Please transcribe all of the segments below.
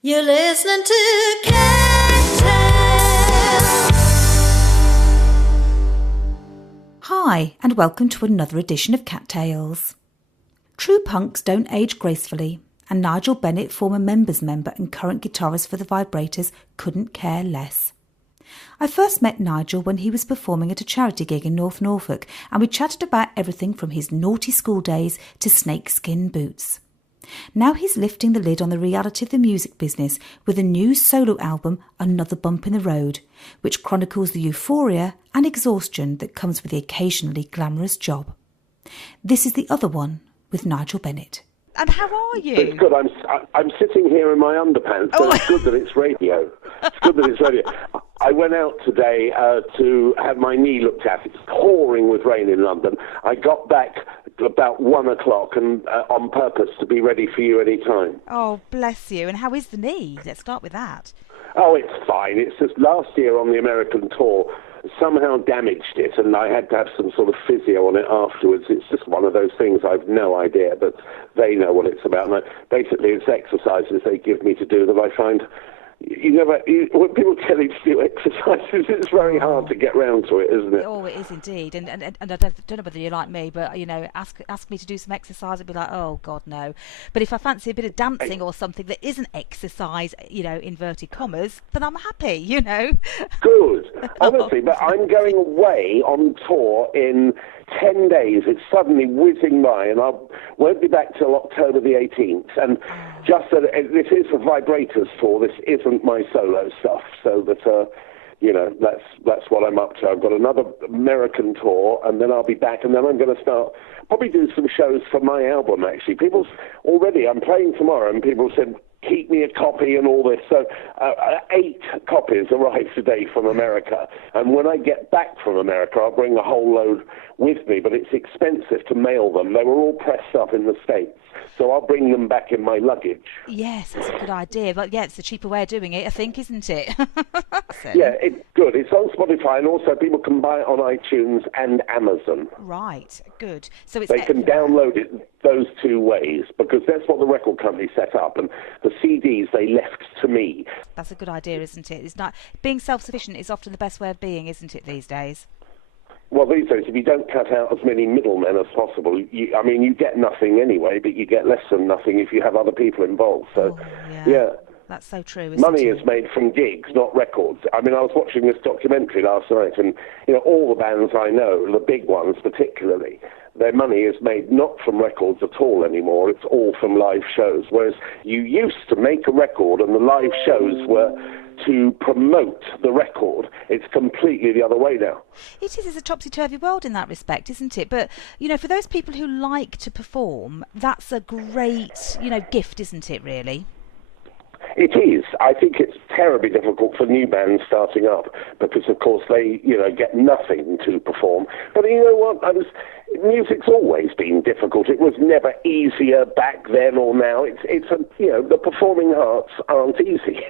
You're listening to Cat Tales. Hi, and welcome to another edition of Cat Tales. True punks don't age gracefully, and Nigel Bennett, former Members member and current guitarist for the Vibrators, couldn't care less. I first met Nigel when he was performing at a charity gig in North Norfolk, and we chatted about everything from his naughty school days to snakeskin boots. Now he's lifting the lid on the reality of the music business with a new solo album, Another Bump in the Road, which chronicles the euphoria and exhaustion that comes with the occasionally glamorous job. This is the other one with Nigel Bennett. And how are you? It's good. I'm sitting here in my underpants, but it's good that it's radio. I went out today to have my knee looked at. It's pouring with rain in London. I got back about 1 o'clock and on purpose to be ready for you any time. Oh, bless you. And how is the knee? Let's start with that. Oh, it's fine. It's just last year on the American tour, somehow damaged it, and I had to have some sort of physio on it afterwards. It's just one of those things. I've no idea, but they know what it's about. And basically, it's exercises they give me to do that I find... when people tell you to do exercises, it's very hard to get round to it, isn't it? Oh, it is indeed. And I don't know whether you're like me, but, you know, ask me to do some exercise, I'd be like, oh, God, no. But if I fancy a bit of dancing or something that isn't exercise, you know, inverted commas, then I'm happy, you know. Good. Honestly, but I'm going away on tour in 10 days. It's suddenly whizzing by, and I won't be back till October the 18th. And just that this is a Vibrators tour. This isn't my solo stuff, so that you know, that's what I'm up to. I've got another American tour, and then I'll be back, and then I'm going to start probably do some shows for my album. Actually, I'm playing tomorrow, and people said, keep me a copy and all this. So 8 copies arrived today from America. And when I get back from America, I'll bring a whole load with me, but it's expensive to mail them. They were all pressed up in the States. So I'll bring them back in my luggage. Yes, that's a good idea. But yeah, it's a cheaper way of doing it, I think, isn't it? Yeah, it's good. It's on Spotify, and also people can buy it on iTunes and Amazon. Right, good. So they can download it those 2 ways, because that's what the record company set up, and the CDs they left to me. That's a good idea, isn't it? It's not being self-sufficient is often the best way of being, isn't it, these days? Well, these days, if you don't cut out as many middlemen as possible, you get nothing anyway, but you get less than nothing if you have other people involved. So, yeah. That's so true, isn't Money it? is made from gigs, not records. I mean, I was watching this documentary last night, and, you know, all the bands I know, the big ones particularly, their money is made not from records at all anymore. It's all from live shows. Whereas you used to make a record, and the live shows were to promote the record. It's completely the other way now. It is. It's a topsy-turvy world in that respect, isn't it? But, you know, for those people who like to perform, that's a great, you know, gift, isn't it, really? It is. I think it's terribly difficult for new bands starting up because, of course, they, you know, get nothing to perform. But you know what? Music's always been difficult. It was never easier back then or now. The performing arts aren't easy,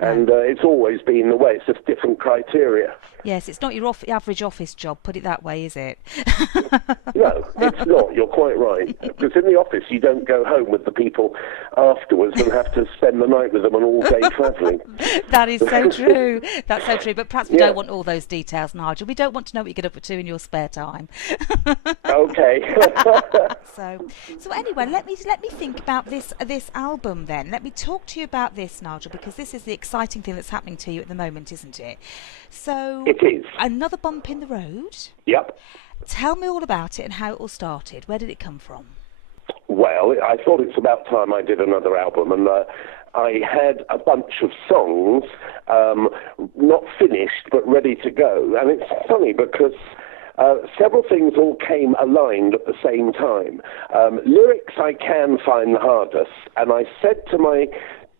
and it's always been the way. It's just different criteria. Yes, it's not your average office job, put it that way, is it? No, it's not. You're quite right. Because in the office, you don't go home with the people afterwards and have to spend the night with them and all day travelling. That is so true. That's so true. But perhaps we don't want all those details, Nigel. We don't want to know what you get up to in your spare time. Okay. So anyway, let me think about this album then. Let me talk to you about this, Nigel, because this is the exciting thing that's happening to you at the moment, isn't it? So it is. Another Bump in the Road. Yep. Tell me all about it and how it all started. Where did it come from? Well, I thought it's about time I did another album, and I had a bunch of songs, not finished but ready to go. And it's funny because several things all came aligned at the same time. Lyrics I can find the hardest, and I said to my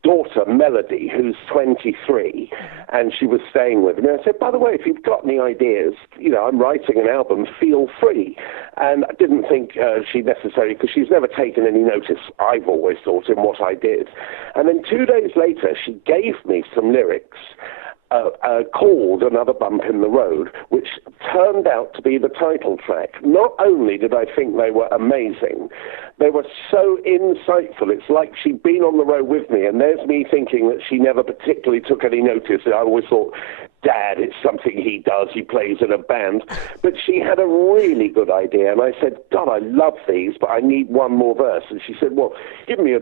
daughter, Melody, who's 23, and she was staying with me, I said, by the way, if you've got any ideas, you know, I'm writing an album, feel free. And I didn't think she necessarily, because she's never taken any notice, I've always thought, in what I did. And then 2 days later, she gave me some lyrics, called Another Bump in the Road, which turned out to be the title track. Not only did I think they were amazing, they were so insightful. It's like she'd been on the road with me, and there's me thinking that she never particularly took any notice. I always thought, Dad, it's something he does. He plays in a band. But she had a really good idea, and I said, God, I love these, but I need one more verse. And she said, well, give me a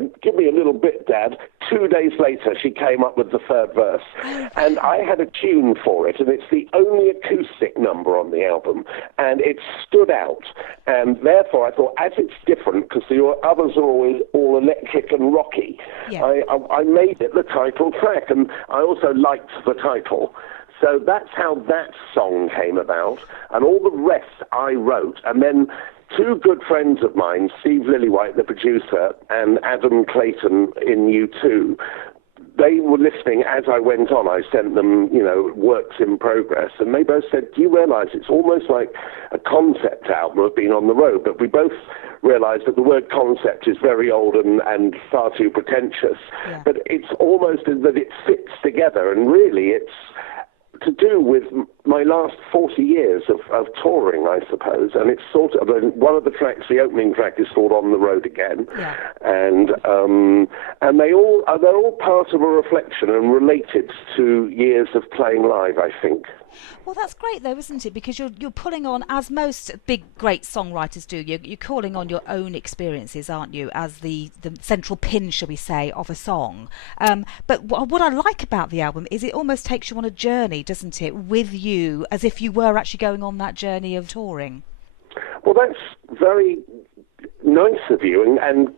little bit, Dad. 2 days later, she came up with the third verse. And I had a tune for it, and it's the only acoustic number on the album, and it stood out. And therefore, I thought, as it's different, because the others are always all electric and rocky, Yeah. I made it the title track, and I also liked the title. So that's how that song came about, and all the rest I wrote. And then two good friends of mine, Steve Lillywhite, the producer, and Adam Clayton in U2, they were listening as I went on. I sent them, works in progress, and they both said, do you realize it's almost like a concept album of being on the road? But we both realized that the word concept is very old and far too pretentious. Yeah. But it's almost that it fits together, and really it's to do with my last 40 years of touring, I suppose. And it's sort of one of the tracks, the opening track, is called On the Road Again. Yeah. And they're all part of a reflection and related to years of playing live, I think. Well, that's great, though, isn't it? Because you're pulling on, as most big, great songwriters do, you're calling on your own experiences, aren't you, as the central pin, shall we say, of a song. But what I like about the album is it almost takes you on a journey, doesn't it, with you, as if you were actually going on that journey of touring. Well, that's very nice of you, and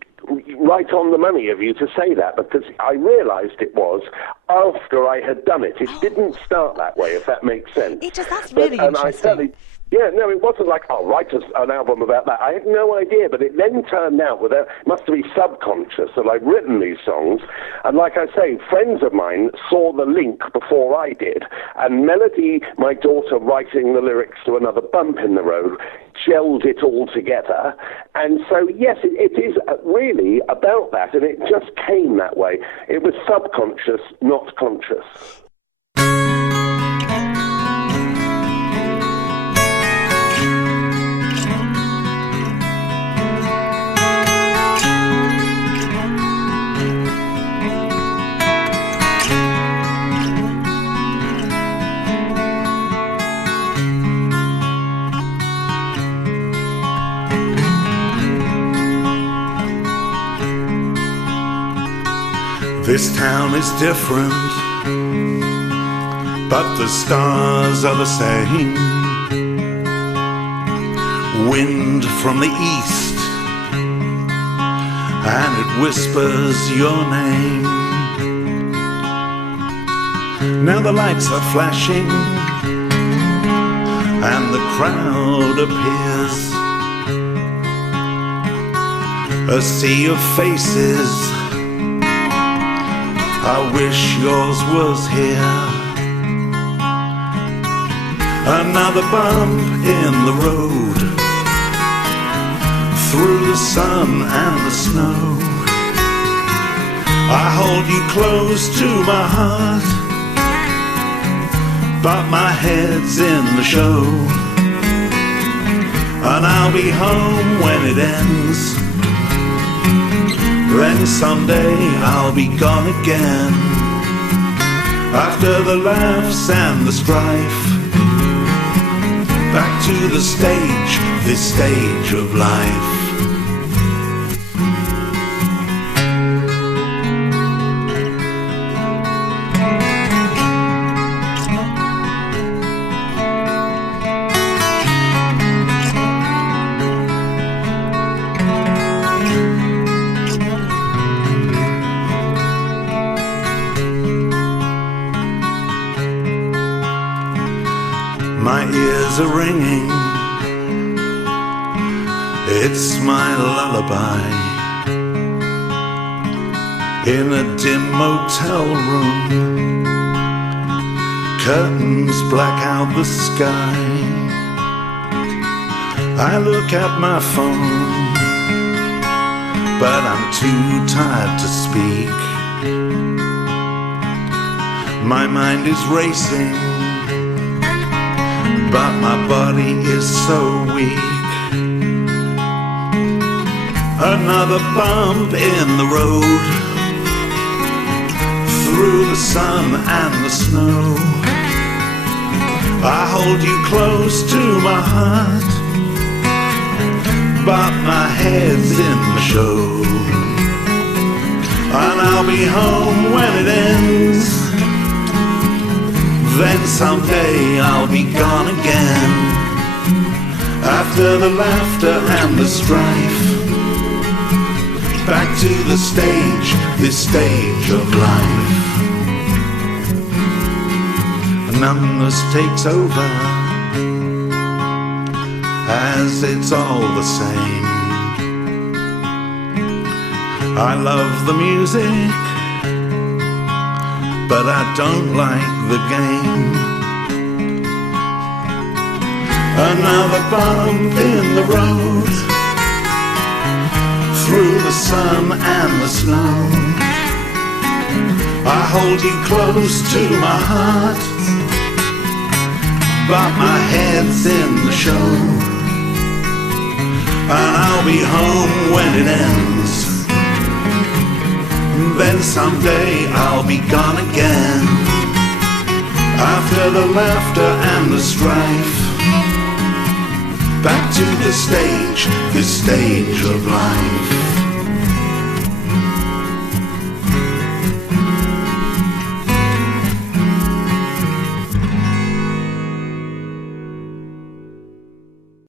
right on the money of you to say that, because I realised it was after I had done it. It didn't start that way, if that makes sense. It does. That's really And interesting. it wasn't like, I'll write an album about that. I had no idea, but it then turned out it must be subconscious that I'd written these songs. And like I say, friends of mine saw the link before I did. And Melody, my daughter, writing the lyrics to Another Bump in the Road, gelled it all together. And so, yes, it is really about that, and it just came that way. It was subconscious, not conscious. This town is different, but the stars are the same. Wind from the east, and it whispers your name. Now the lights are flashing, and the crowd appears. A sea of faces, I wish yours was here. Another bump in the road, through the sun and the snow. I hold you close to my heart, but my head's in the show. And I'll be home when it ends. Then someday I'll be gone again. After the laughs and the strife, back to the stage, this stage of life. My ears are ringing, it's my lullaby. In a dim motel room, curtains black out the sky. I look at my phone, but I'm too tired to speak. My mind is racing, but my body is so weak. Another bump in the road, through the sun and the snow. I hold you close to my heart, but my head's in the show. And I'll be home when it ends, then someday I'll be gone again. After the laughter and the strife, back to the stage, this stage of life. Numbness takes over, as it's all the same. I love the music, but I don't like the game. Another bump in the road, through the sun and the snow. I hold you close to my heart, but my head's in the show. And I'll be home when it ends, then someday I'll be gone again. After the laughter and the strife, back to the stage, this stage of life.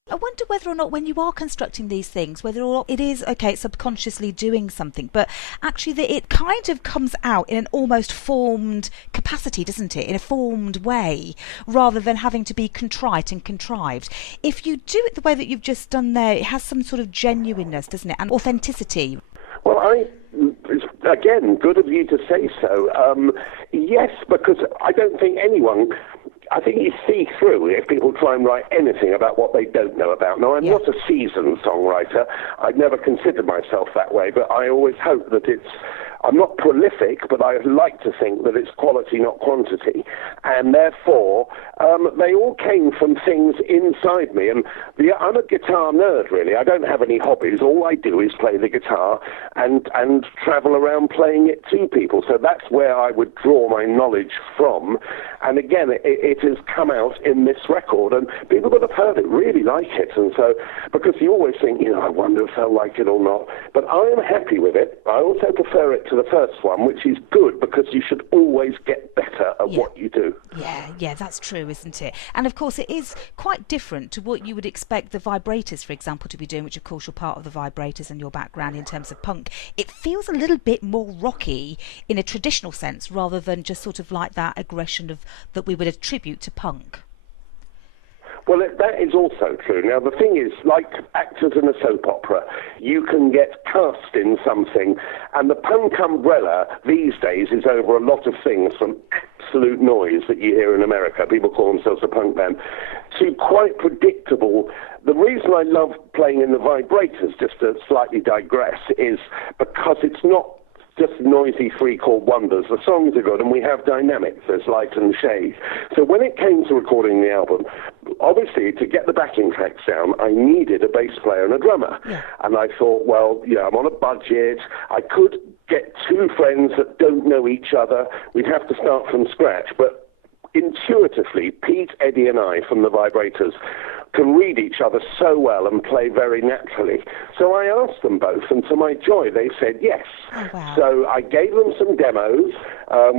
I wonder whether or not when you are constructing these things, whether or not it is, okay, subconsciously doing something, but actually that it kind of comes out in an almost formed capacity, doesn't it? In a formed way, rather than having to be contrite and contrived. If you do it the way that you've just done there, it has some sort of genuineness, doesn't it? And authenticity. Well, it's, again, good of you to say so. Yes, because I don't think anyone... I think you see through if people try and write anything about what they don't know about. Now, I'm not a seasoned songwriter. I'd never considered myself that way, but I always hope that it's... I'm not prolific, but I like to think that it's quality, not quantity. And therefore, they all came from things inside me. And I'm a guitar nerd, really. I don't have any hobbies. All I do is play the guitar and travel around playing it to people. So that's where I would draw my knowledge from. And again, it has come out in this record. And people that have heard it really like it. And so, because you always think, I wonder if they'll like it or not. But I am happy with it. I also prefer it to the first one, which is good because you should always get better at what you do. Yeah, that's true, isn't it? And of course, it is quite different to what you would expect the Vibrators, for example, to be doing, which of course you're part of the Vibrators and your background in terms of punk. It feels a little bit more rocky in a traditional sense rather than just sort of like that aggression that we would attribute to punk. Well, that is also true. Now, the thing is, like actors in a soap opera, you can get cast in something, and the punk umbrella these days is over a lot of things, from absolute noise that you hear in America, people call themselves a punk band, to quite predictable. The reason I love playing in the Vibrators, just to slightly digress, is because it's not just noisy three-chord wonders. The songs are good, and we have dynamics. There's light and shade. So when it came to recording the album, obviously, to get the backing tracks down, I needed a bass player and a drummer. Yeah. And I thought, well, I'm on a budget. I could get two friends that don't know each other. We'd have to start from scratch. But intuitively, Pete, Eddie, and I from the Vibrators can read each other so well and play very naturally. So I asked them both, and to my joy, they said yes. Oh, wow. So I gave them some demos,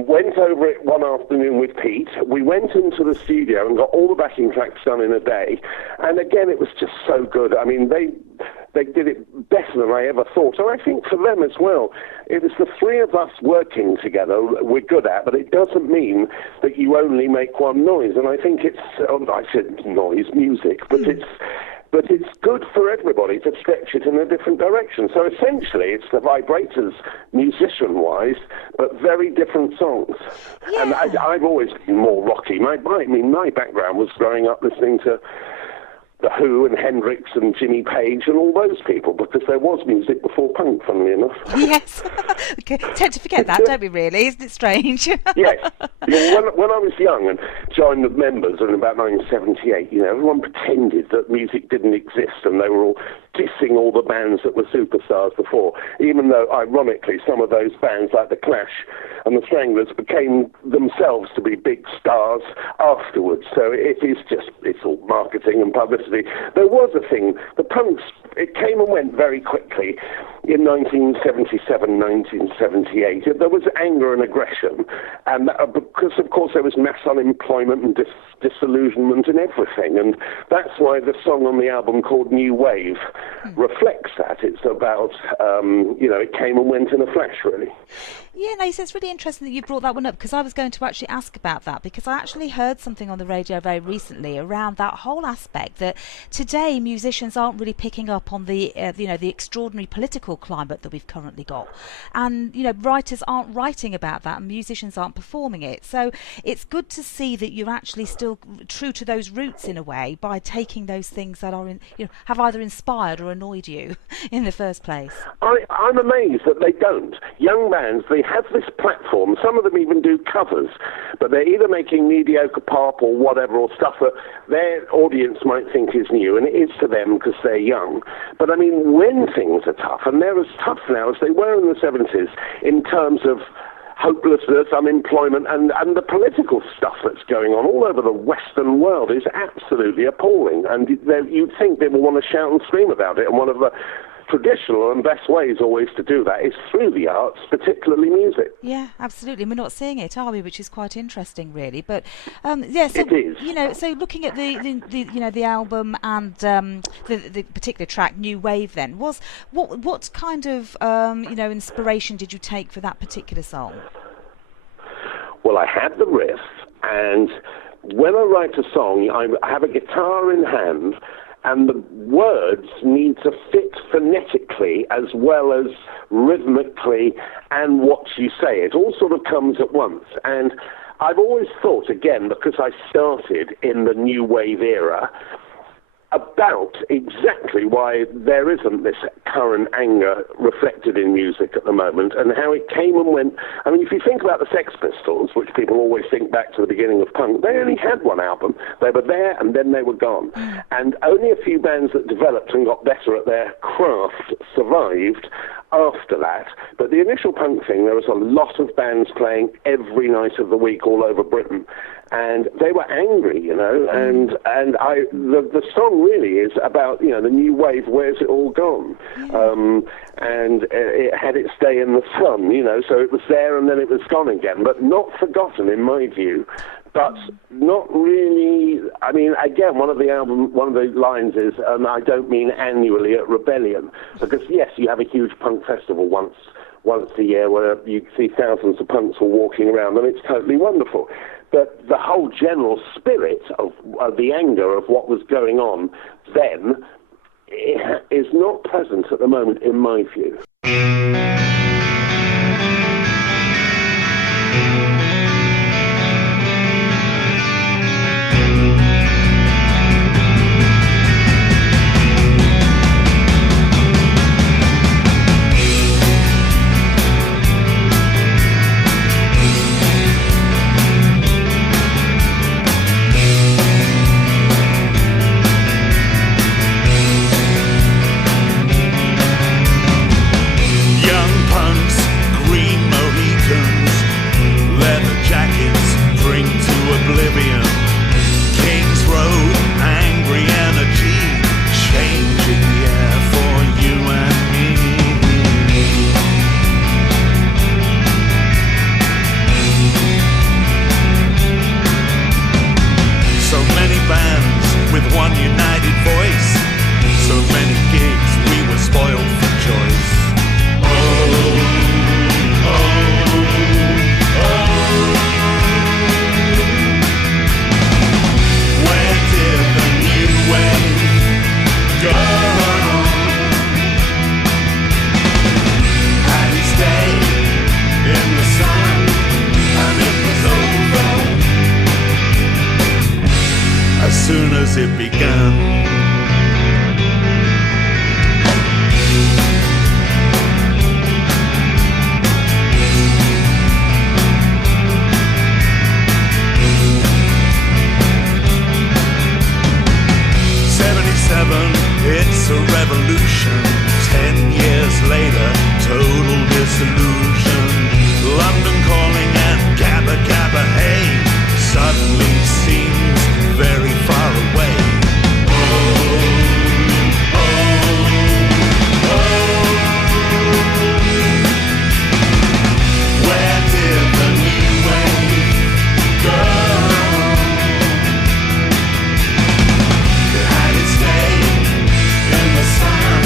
went over it one afternoon with Pete. We went into the studio and got all the backing tracks done in a day. And again, it was just so good. I mean, they did it better than I ever thought. And I think for them as well, it was the three of us working together we're good at, but it doesn't mean that you only make one noise. And I think it's, I said noise, music, but it's good for everybody to stretch it in a different direction. So essentially, it's the Vibrators, musician-wise, but very different songs. Yeah. And I've always been more rocky. My background was growing up listening to The Who and Hendrix and Jimmy Page and all those people, because there was music before punk, funnily enough. Yes. Okay. Tend to forget that, don't we, really? Isn't it strange? Yes. When I was young and joined the members in about 1978, everyone pretended that music didn't exist, and they were all dissing all the bands that were superstars before, even though, ironically, some of those bands, like The Clash and The Stranglers, became themselves to be big stars afterwards. So it's all marketing and publicity. There was a thing, the punks, it came and went very quickly in 1977, 1978. There was anger and aggression, and because, of course, there was mass unemployment and disillusionment and everything, and that's why the song on the album called New Wave reflects that. It's about, it came and went in a flash, really. Yeah, no, so it's really interesting that you brought that one up, because I was going to actually ask about that, because I actually heard something on the radio very recently around that whole aspect that today musicians aren't really picking up on the the extraordinary political climate that we've currently got, and writers aren't writing about that, and musicians aren't performing it. So it's good to see that you're actually still true to those roots in a way by taking those things that are have either inspired or annoyed you in the first place. I'm amazed that they don't. Young bands, they have this platform. Some of them even do covers, but they're either making mediocre pop or whatever, or stuff that their audience might think is new, and it is to them because they're young. But I mean, when things are tough, and they're as tough now as they were in the 70s in terms of hopelessness, unemployment, and the political stuff that's going on all over the Western world is absolutely appalling. And you'd think they would want to shout and scream about it, and one of the traditional and best ways always to do that is through the arts, particularly music. Yeah, absolutely. We're not seeing it, are we? Which is quite interesting, really. But so it is. So looking at the album and the particular track, New Wave, then was what kind of inspiration did you take for that particular song? Well, I had the riff, and when I write a song, I have a guitar in hand, and the words need to fit phonetically as well as rhythmically and what you say. It all sort of comes at once. And I've always thought, again, because I started in the new wave era, about exactly why there isn't this current anger reflected in music at the moment, and how it came and went. I mean, if you think about the Sex Pistols, which people always think back to the beginning of punk, they only had one album. They were there and then they were gone. And only a few bands that developed and got better at their craft survived after that. But the initial punk thing, there was a lot of bands playing every night of the week all over Britain, and they were angry, and the song really is about the new wave. Where's it all gone? And it had its day in the sun, so it was there and then it was gone again, but not forgotten in my view. But not really. I mean, again, one of the lines is, I don't mean annually at Rebellion, because yes, you have a huge punk festival once a year where you see thousands of punks all walking around, and it's totally wonderful. But the whole general spirit of the anger of what was going on then is not present at the moment, in my view. As soon as it began, a revolution. 10 years later, total disillusion. London calling and Gabba Gabba Hey suddenly seems very far away. Where did the new wave go? It had its day in the sun,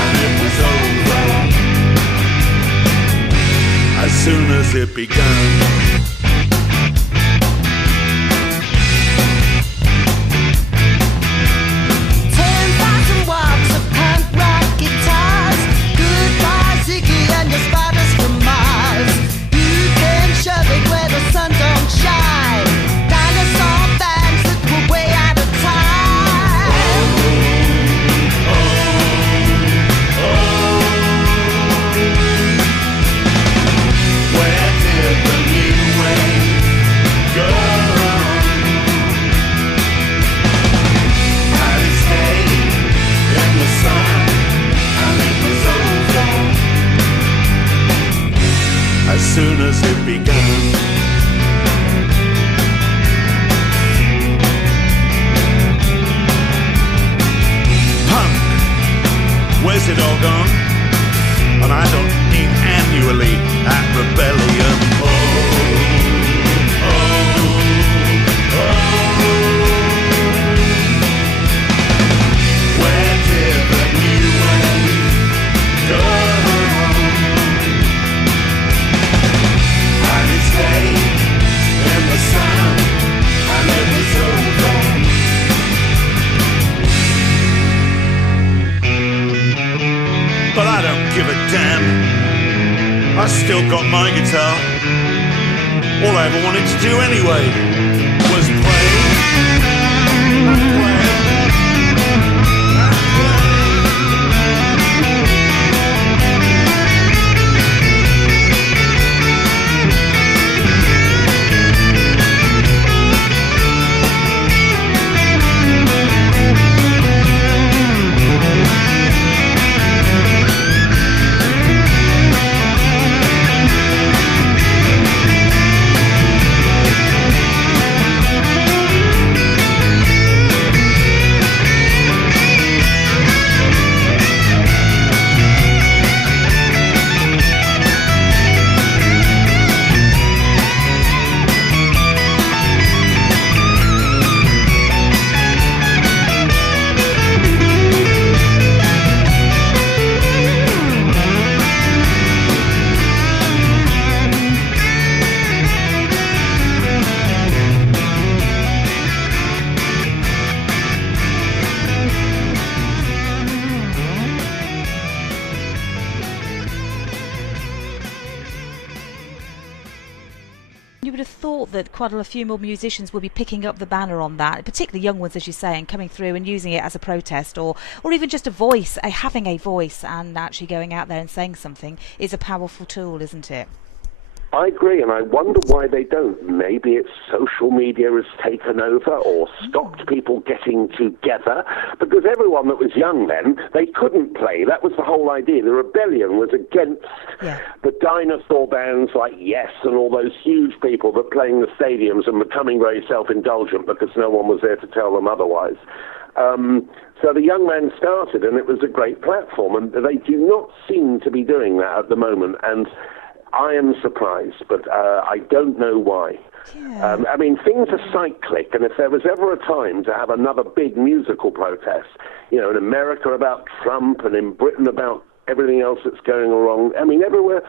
and it was over as soon as it began. 10,000 watts of punk rock guitars. Goodbye, Ziggy, and your spiders from Mars. You can shove it where the sun don't shine. Dinosaur bands that were way out of time. Where did the new wave go? Had its day in the sun, and it was over as soon as it began. Punk, where's it all gone? And I don't mean annually at Rebellion. Where did the new wave go? Had its day in the sun, and it was over. But I don't give a damn. I still got my guitar. All I ever wanted to do anyway was play and play and You would have thought that quite a few more musicians would be picking up the banner on that, particularly young ones, as you say, and coming through and using it as a protest, or even just a voice, having a voice and actually going out there and saying something is a powerful tool, isn't it? I agree, and I wonder why they don't. Maybe it's social media has taken over or stopped people getting together, because everyone that was young then, they couldn't play. That was the whole idea. The rebellion was against the dinosaur bands like Yes and all those huge people that playing the stadiums and becoming very self-indulgent because no one was there to tell them otherwise. So the young man started, and it was a great platform, and they do not seem to be doing that at the moment, and I am surprised, but I don't know why. Yeah. I mean, things are cyclic, and if there was ever a time to have another big musical protest, you know, in America about Trump and in Britain about everything else that's going wrong, I mean, everywhere,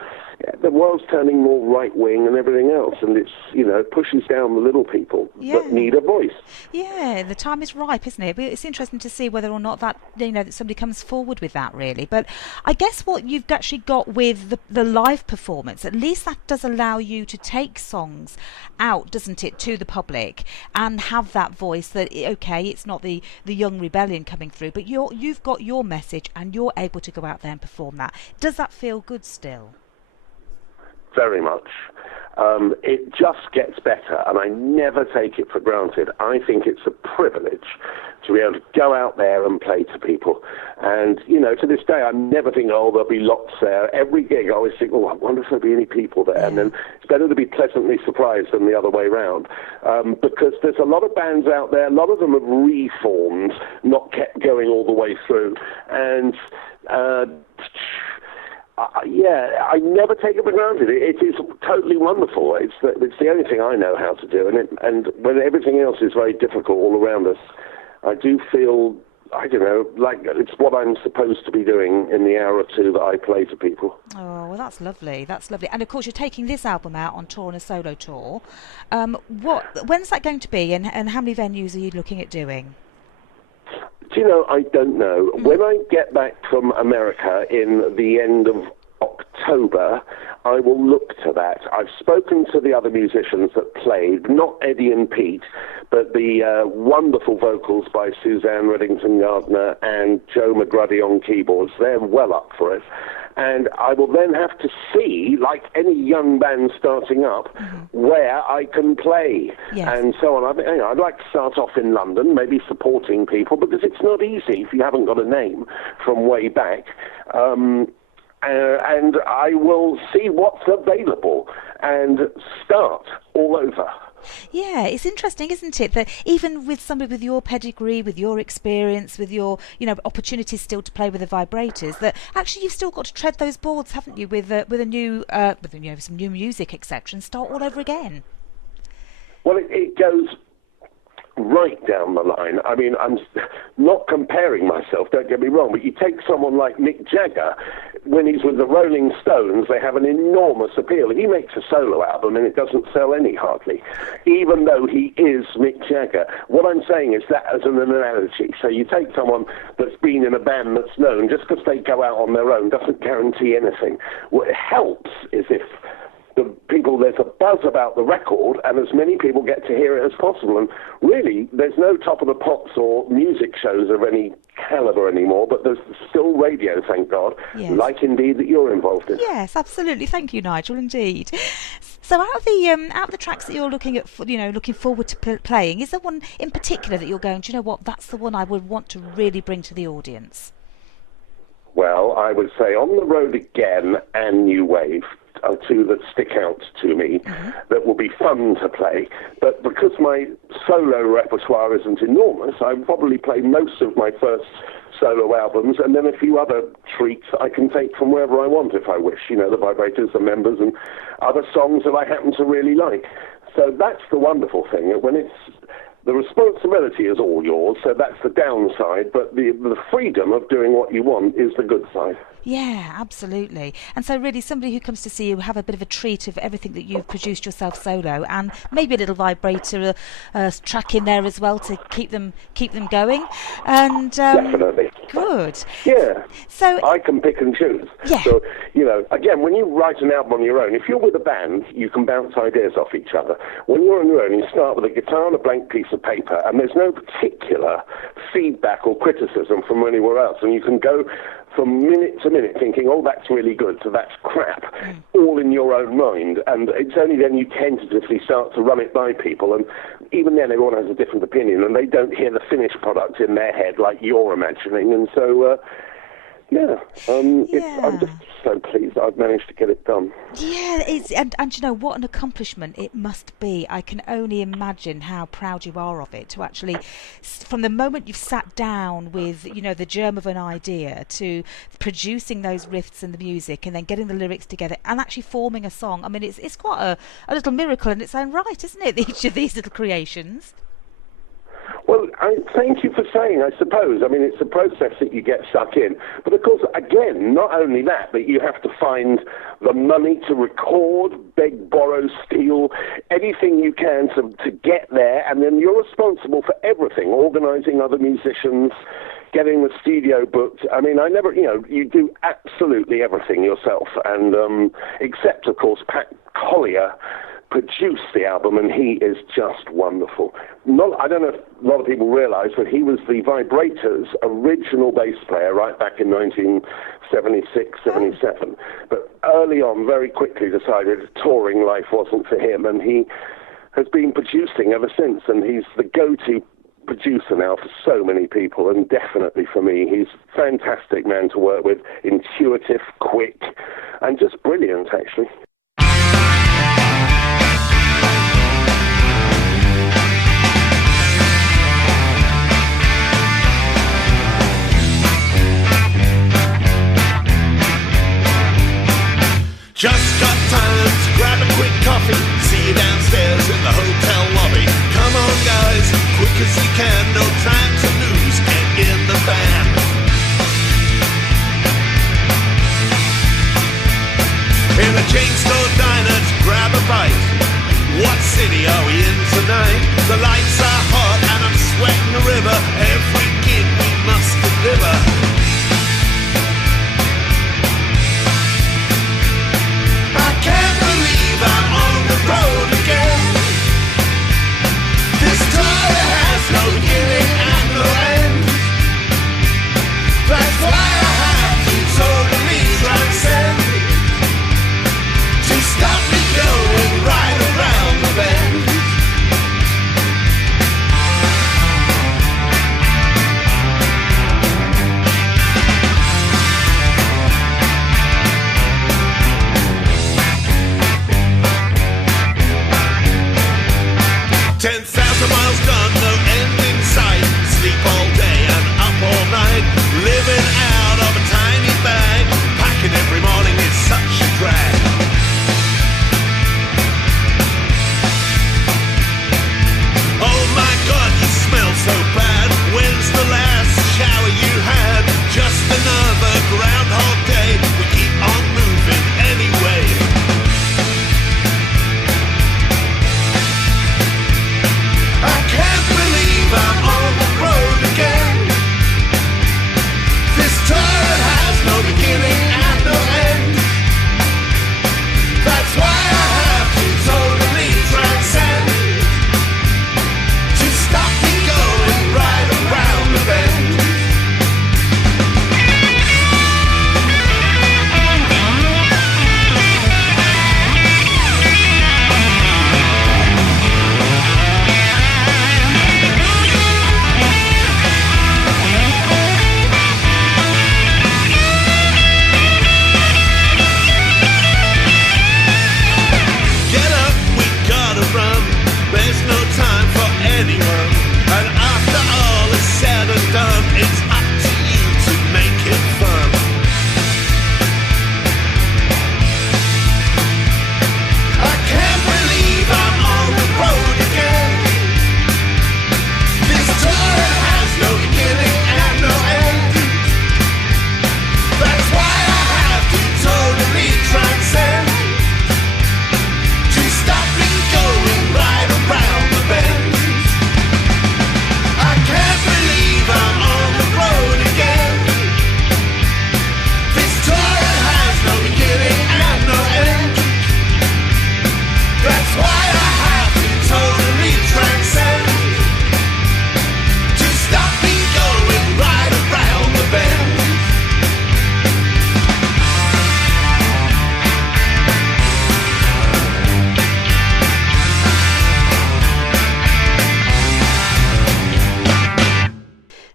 the world's turning more right-wing and everything else, and it's, you know, it pushes down the little people that need a voice. Yeah, the time is ripe, isn't it? But it's interesting to see whether or not that, you know, that somebody comes forward with that, really. But I guess what you've actually got with the live performance, at least that does allow you to take songs out, doesn't it, to the public and have that voice that, okay, it's not the young rebellion coming through, but you've got your message and you're able to go out there and perform that. Does that feel good still? very much. It just gets better, and I never take it for granted. I think it's a privilege to be able to go out there and play to people. And, you know, to this day, I never think, oh, there'll be lots there. Every gig, I always think, oh, I wonder if there'll be any people there. And then it's better to be pleasantly surprised than the other way round. Because there's a lot of bands out there. A lot of them have reformed, not kept going all the way through. And... I never take it for granted. It is totally wonderful. It's the only thing I know how to do. And when everything else is very difficult all around us, I do feel, I don't know, like it's what I'm supposed to be doing in the hour or two that I play to people. Oh, well, that's lovely. That's lovely. And, of course, you're taking this album out on tour, on a solo tour. When's that going to be, and how many venues are you looking at doing? Do you know, I don't know. When I get back from America in the end of October, I will look to that. I've spoken to the other musicians that played, not Eddie and Pete, but the wonderful vocals by Suzanne Reddington-Gardner and Joe McGruddy on keyboards. They're well up for it. And I will then have to see, like any young band starting up, where I can play and so on. I'd like to start off in London, maybe supporting people, because it's not easy if you haven't got a name from way back. And I will see what's available and start all over. Yeah, it's interesting, isn't it, that even with somebody with your pedigree, with your experience, with your, you know, opportunities still to play with the Vibrators, that actually you've still got to tread those boards, haven't you, with a new, with, you know, some new music, etc., and start all over again. Well, it goes right down the line. I mean, I'm not comparing myself, don't get me wrong, but you take someone like Mick Jagger, when he's with the Rolling Stones, they have an enormous appeal. He makes a solo album and it doesn't sell any hardly, even though he is Mick Jagger. What I'm saying is that as an analogy. So you take someone that's been in a band that's known, just because they go out on their own doesn't guarantee anything. What helps is if there's a buzz about the record, and as many people get to hear it as possible. And really, there's no Top of the Pops or music shows of any caliber anymore, but there's still radio, thank God, like indeed that you're involved in. Yes, absolutely. Thank you, Nigel, indeed. So out of the tracks that you're looking at, you know, looking forward to playing, is there one in particular that you're going, do you know what, that's the one I would want to really bring to the audience? Well, I would say On the Road Again and New Wave are two that stick out to me that will be fun to play. But because my solo repertoire isn't enormous, I probably play most of my first solo albums and then a few other treats I can take from wherever I want if I wish. You know, the Vibrators, the members, and other songs that I happen to really like. So that's the wonderful thing. When it's the responsibility is all yours, so that's the downside, but the freedom of doing what you want is the good side. Yeah, absolutely. And so really somebody who comes to see you have a bit of a treat of everything that you've produced yourself solo, and maybe a little vibrator track in there as well to keep them going. And definitely. Good. Yeah. So I can pick and choose. Yeah. So, you know, again, when you write an album on your own, if you're with a band, you can bounce ideas off each other. When you're on your own, you start with a guitar and a blank piece of paper, and there's no particular feedback or criticism from anywhere else, and you can go from minute to minute thinking, oh, that's really good, so that's crap, all in your own mind. And it's only then you tentatively start to run it by people, and even then everyone has a different opinion, and they don't hear the finished product in their head like you're imagining. And so, I'm just so pleased I've managed to get it done. Yeah, and you know, what an accomplishment it must be. I can only imagine how proud you are of it, to actually, from the moment you've sat down with, you know, the germ of an idea to producing those riffs and the music and then getting the lyrics together and actually forming a song. I mean, it's quite a little miracle in its own right, isn't it, each of these little creations? Well, thank you for saying, I suppose. I mean, it's a process that you get stuck in. But, of course, again, not only that, but you have to find the money to record, beg, borrow, steal, anything you can to get there. And then you're responsible for everything, organising other musicians, getting the studio booked. I mean, you do absolutely everything yourself. And except, of course, Pat Collier produced the album, and he is just wonderful. I don't know if a lot of people realise, but he was the Vibrators' original bass player right back in 1976, 77. But early on, very quickly decided touring life wasn't for him, and he has been producing ever since, and he's the go-to producer now for so many people, and definitely for me. He's a fantastic man to work with, intuitive, quick, and just brilliant, actually. Just got time to grab a quick coffee. See you downstairs in the hotel lobby. Come on, guys, quick as you can. No time to lose. Get in the van. In a chain store diner to grab a bite. What city are we in tonight? The lights are hot and I'm sweating the river. Every gig we must deliver. Can't believe I'm on the road again. This tour has no beginning and no end. That's why I have to totally transcend. To stop me going right around the bend. 10,000 miles done, no end in sight. Sleep all day and up all night. Living out of a tiny bag. Packing every morning is such a drag. Oh my God, you smell so bad. When's the last shower you had? Just another groundhog day. We keep on moving anyway. I can't believe I'm on the road again. This tour has no beginning and no end. That's why I have to totally transcend. To stop me going right around the bend. There's no time for anyone, and after all is said and done, it's up to you to make it fun. I can't believe I'm on the road again. This tour has no beginning and no end. That's why I have to totally transcend. To stop me going right around the bend. I can't believe I'm on the road again. This tour has no beginning and no end. That's why I have to totally transcend. To stop me going right around the bend.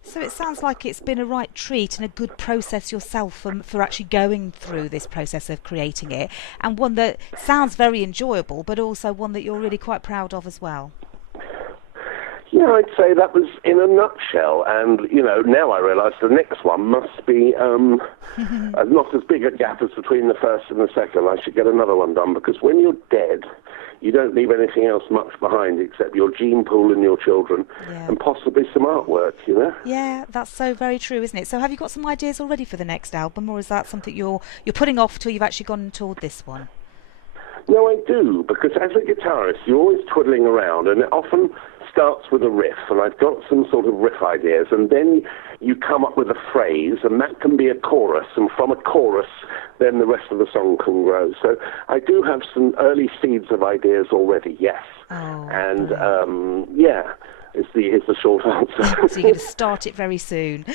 So it sounds like it's been a right treat and a good process yourself for actually going through this process of creating it, and one that sounds very enjoyable, but also one that you're really quite proud of as well. Yeah, I'd say that was in a nutshell. And, now I realise the next one must be not as big a gap as between the first and the second. I should get another one done, because when you're dead, you don't leave anything else much behind except your gene pool and your children, and possibly some artwork, Yeah, that's so very true, isn't it? So have you got some ideas already for the next album, or is that something you're putting off till you've actually gone and toured this one? No, I do, because as a guitarist, you're always twiddling around, and it often starts with a riff, and I've got some sort of riff ideas, and then you come up with a phrase, and that can be a chorus, and from a chorus, then the rest of the song can grow. So I do have some early seeds of ideas already, yes. And, is the short answer. So you're going to start it very soon.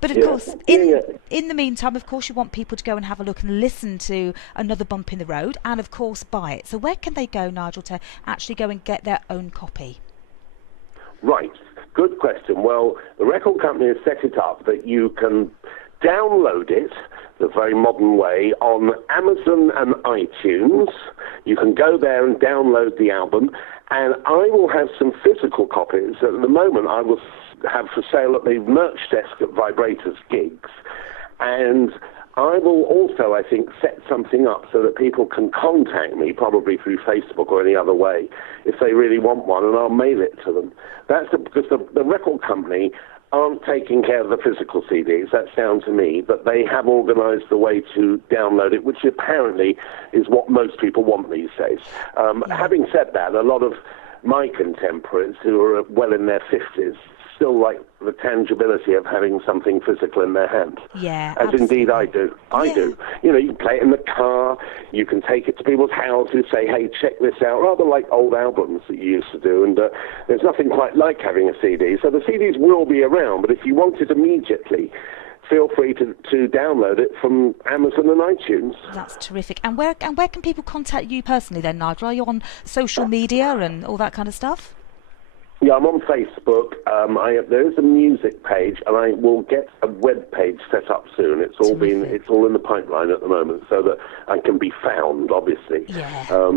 But of course, in the meantime, of course, you want people to go and have a look and listen to Another Bump in the Road, and of course buy it. So where can they go, Nigel, to actually go and get their own copy? Right, good question. Well, the record company has set it up that you can download it the very modern way on Amazon and iTunes. You can go there and download the album, and I will have some physical copies. At the moment, I will have for sale at the merch desk at Vibrators gigs, and I will also, I think, set something up so that people can contact me, probably through Facebook or any other way, if they really want one, and I'll mail it to them. That's because the record company aren't taking care of the physical CDs, that's down to me, but they have organised the way to download it, which apparently is what most people want these days. Having said that, a lot of my contemporaries who are well in their 50s still like the tangibility of having something physical in their hand. Yeah, as absolutely. Indeed I do. I do. You know, you can play it in the car, you can take it to people's houses, say, hey, check this out, rather like old albums that you used to do, and there's nothing quite like having a CD. So the CDs will be around, but if you want it immediately, feel free to download it from Amazon and iTunes. That's terrific. And where can people contact you personally then, Nigel? Are you on social media and all that kind of stuff? Yeah, I'm on Facebook. There is a music page, and I will get a web page set up soon. It's all in the pipeline at the moment, so that I can be found, obviously. Yeah.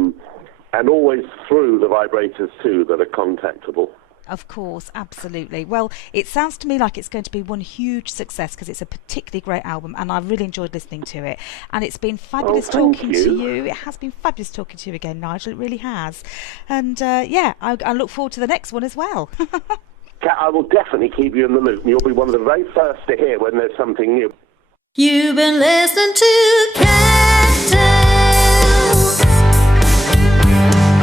And always through the Vibrators too that are contactable. Of course, absolutely. Well, it sounds to me like it's going to be one huge success because it's a particularly great album, and I've really enjoyed listening to it. And it's been fabulous talking to you. It has been fabulous talking to you again, Nigel. It really has. And I look forward to the next one as well. I will definitely keep you in the loop, and you'll be one of the very first to hear when there's something new. You've been listening to Cat Tales.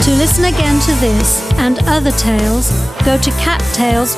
To listen again to this and other tales, go to cattales.co.uk.